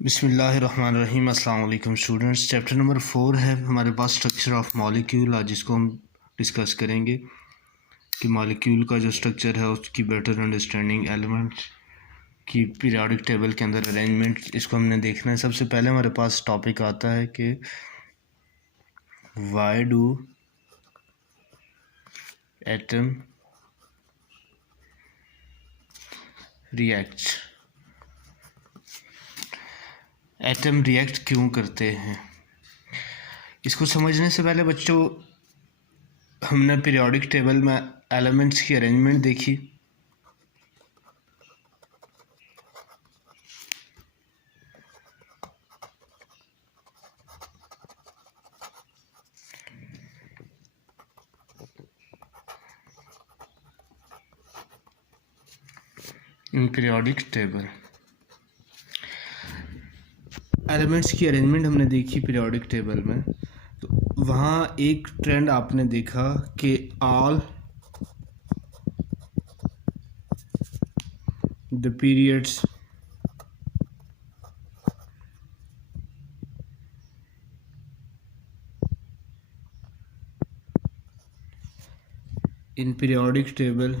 बिस्मिल्लाहिर्रहमानिर्रहीम। अस्सलाम वालेकुम स्टूडेंट्स। चैप्टर नंबर 4 है हमारे पास स्ट्रक्चर ऑफ मॉलिक्यूल। आज इसको हम डिस्कस करेंगे कि मॉलिक्यूल का जो स्ट्रक्चर है उसकी बेटर अंडरस्टैंडिंग, एलिमेंट की पीरियोडिक टेबल के अंदर अरेंजमेंट, इसको हमने देखना है। सबसे पहले हमारे पास टॉपिक आता है कि why do atom react, atom react क्यों करते हैं। इसको समझने से पहले बच्चों हमने पीरियोडिक टेबल में एलिमेंट्स की अरेंजमेंट देखी। इन पीरियोडिक टेबल एलिमेंट्स की अरेंजमेंट हमने देखी पीरियोडिक टेबल में, तो वहाँ एक ट्रेंड आपने देखा कि all the periods in periodic table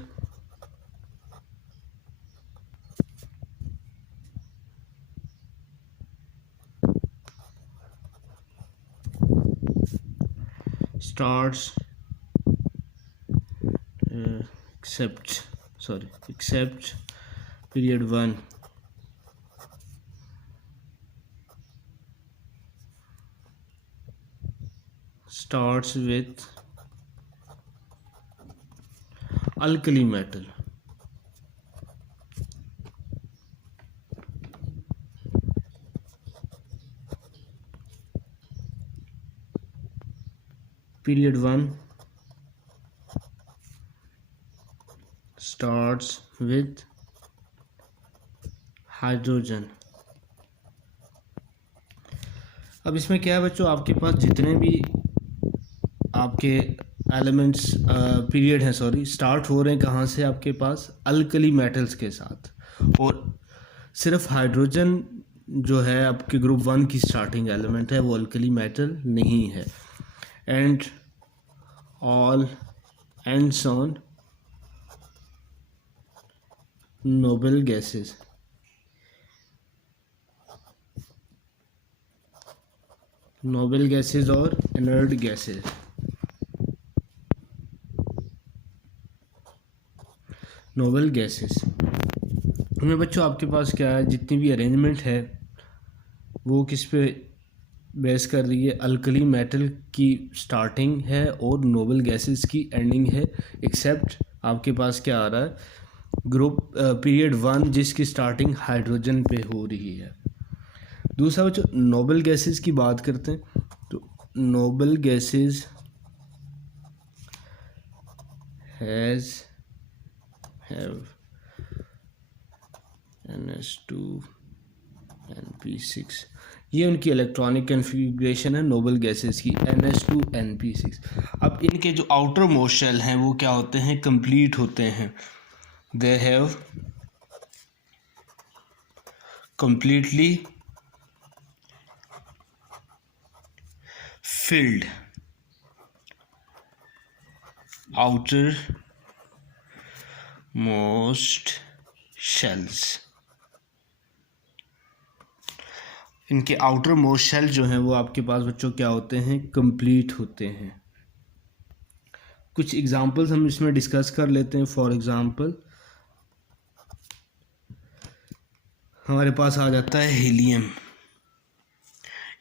starts except period 1 starts with alkali metal. Period 1 starts with hydrogen. अब इसमें क्या है बच्चों, आपके पास जितने भी आपके एलिमेंट्स पीरियड हैं स्टार्ट हो रहे हैं कहाँ से, आपके पास अल्कली मेटल्स के साथ, और सिर्फ हाइड्रोजन जो है आपके ग्रुप 1 की स्टार्टिंग एलिमेंट है वो अल्कली मेटल नहीं है। And all ends on noble gases. Noble gases और इनर्ट गैसेस। नोबल गैसेस में बच्चों आपके पास क्या है, जितनी भी अरेंजमेंट है वो किस पे बेस कर रही है, अल्कली मेटल की स्टार्टिंग है और नोबल गैसेस की एंडिंग है। एक्सेप्ट आपके पास क्या आ रहा है, ग्रुप पीरियड 1 जिसकी स्टार्टिंग हाइड्रोजन पे हो रही है। दूसरा बच्चों नोबल गैसेस की बात करते हैं, तो noble gases have NS2 NP6, ये उनकी इलेक्ट्रॉनिक कन्फिग्रेशन है नोबल गैसेस की, NS2 NP6। अब इनके जो आउटर मोस्ट शेल हैं वो क्या होते हैं, कंप्लीट होते हैं। They have completely filled outer most shells। इनके आउटर मोस्ट शेल जो हैं वो आपके पास बच्चों क्या होते हैं, कंप्लीट होते हैं। कुछ एग्जांपल्स हम इसमें डिस्कस कर लेते हैं। फॉर एग्जांपल हमारे पास आ जाता है हीलियम।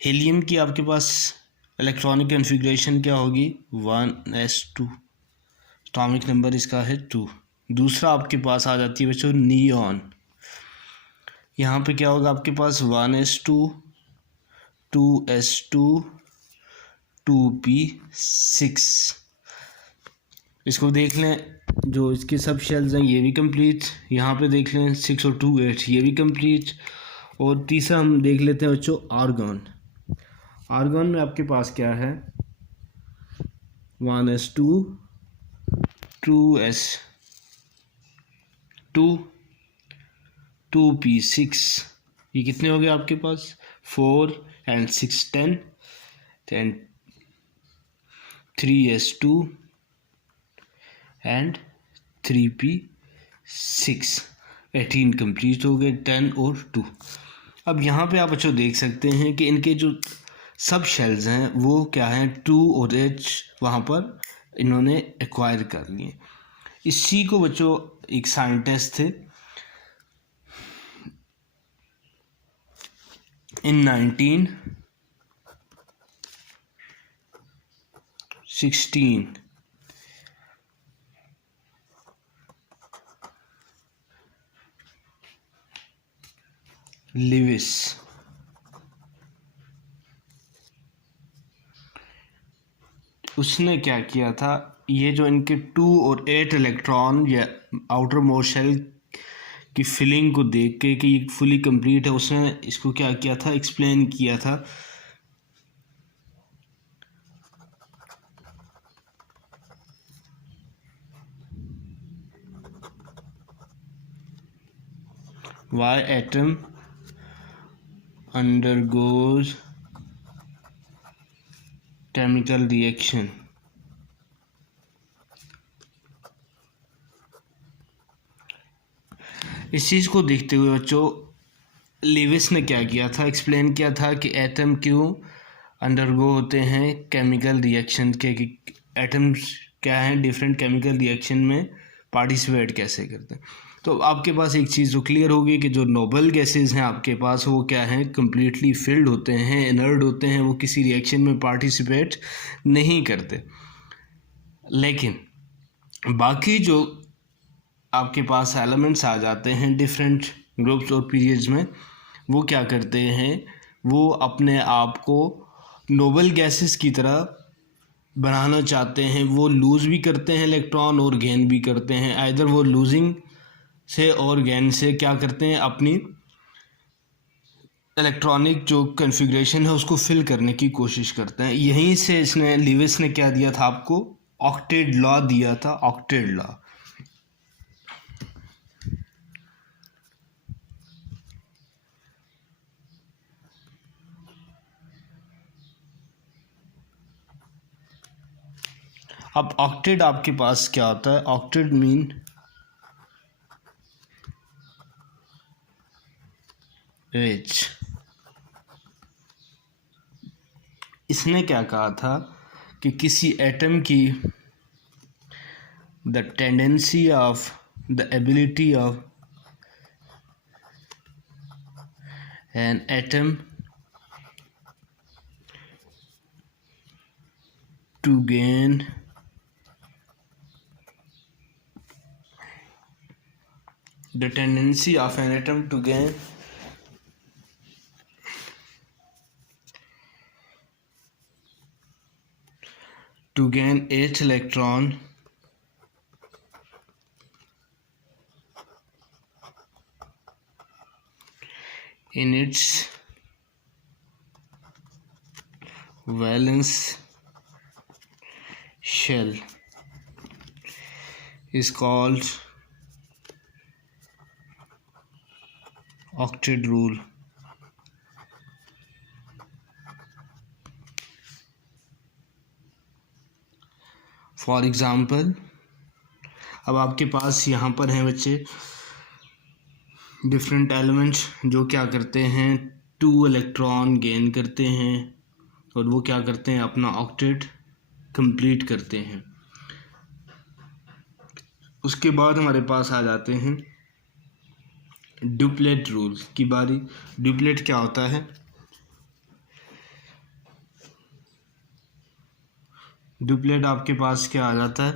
हीलियम की आपके पास इलेक्ट्रॉनिक कन्फिग्रेशन क्या होगी, 1s2, एटॉमिक नंबर इसका है 2। दूसरा आपके पास आ जाती है बच्चों नियॉन। यहाँ पे क्या होगा आपके पास 1s2 2s2 2p6। इसको देख लें, जो इसके सब शेल्स हैं ये भी कंप्लीट। यहाँ पे देख लें 6 और 2 8, ये भी कंप्लीट। और तीसरा हम देख लेते हैं बच्चों आर्गन। आर्गन में आपके पास क्या है, 1s2 2s2 2p6 ये कितने हो गए आपके पास, 4 and 6 10, then 3s2 and 3p 6, 18 complete हो गए, 10 और 2। अब यहाँ पे आप बच्चों देख सकते हैं कि इनके जो सब शेल्स हैं वो क्या हैं, 2 और h वहाँ पर इन्होंने एक्वायर कर लिए। इसी को बच्चों एक साइंटिस्ट थे इन 1916 लिविस, उसने क्या किया था, ये जो इनके 2 और 8 इलेक्ट्रॉन या आउटर मोस्ट शेल की फिलिंग को देख के कि ये फुली कंप्लीट है, उसने इसको क्या किया था, एक्सप्लेन किया था। Why atom undergoes chemical reaction। इस चीज़ को देखते हुए बच्चों लिविस ने क्या किया था, एक्सप्लेन किया था कि एटम क्यों अंडरगो होते हैं केमिकल रिएक्शन के, कि एटम्स क्या हैं, डिफरेंट केमिकल रिएक्शन में पार्टिसिपेट कैसे करते हैं। तो आपके पास एक चीज़ तो क्लियर होगी कि जो नोबल गैसेस हैं आपके पास वो क्या हैं, कम्प्लीटली फिल्ड होते हैं, इनर्ट होते हैं, वो किसी रिएक्शन में पार्टिसिपेट नहीं करते। लेकिन बाकी जो आपके पास एलिमेंट्स आ जाते हैं डिफरेंट ग्रुप्स और पीरियड्स में, वो क्या करते हैं, वो अपने आप को नोबल गैसेस की तरह बनाना चाहते हैं। वो लूज़ भी करते हैं इलेक्ट्रॉन और गेन भी करते हैं। आइदर वो लूजिंग से और गेन से क्या करते हैं, अपनी इलेक्ट्रॉनिक जो कन्फिग्रेशन है उसको फिल करने की कोशिश करते हैं। यहीं से इसने लिविस ने क्या दिया था आपको, ऑक्टेट लॉ दिया था, ऑक्टेट लॉ। अब ऑक्टेट आपके पास क्या होता है, ऑक्टेट मीन रिच। इसने क्या कहा था कि किसी एटम की the tendency of the ability of an atom to gain the tendency of an atom to gain to gain 8 electron in its valence shell is called octet rule. For example, अब आपके पास यहाँ पर हैं बच्चे different elements जो क्या करते हैं, 2 इलेक्ट्रॉन गेन करते हैं और वो क्या करते हैं, अपना ऑक्टेट कंप्लीट करते हैं। उसके बाद हमारे पास आ जाते हैं डुप्लेट रूल की बारी। डुप्लेट क्या होता है, डुप्लेट आपके पास क्या आ जाता है,